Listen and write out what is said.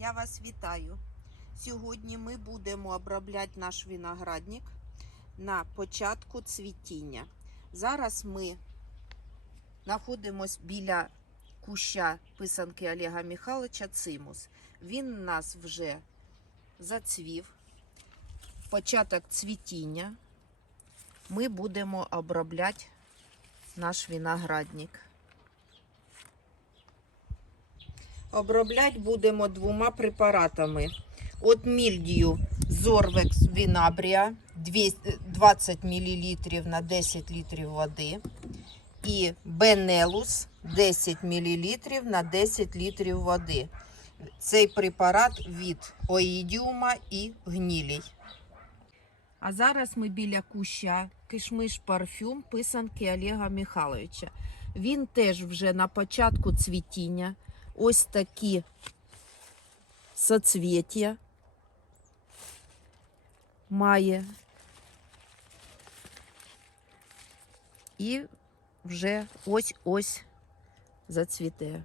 Я вас вітаю. Сьогодні ми будемо обробляти наш виноградник на початку цвітіння. Зараз ми знаходимося біля куща писанки Олега Михайловича Цимус. Він у нас вже зацвів. Початок цвітіння. Ми будемо обробляти наш виноградник. Обробляти будемо двома препаратами. От мільдію Зорвекс Вінабрія 20 мл на 10 літрів води. І Бенелус 10 мл на 10 літрів води. Цей препарат від оїдіума і гнілій. А зараз ми біля куща кишмиш парфюм писанки Олега Михайловича. Він теж вже на початку цвітіння. Ось такі соцвіття має. І вже ось-ось зацвіте.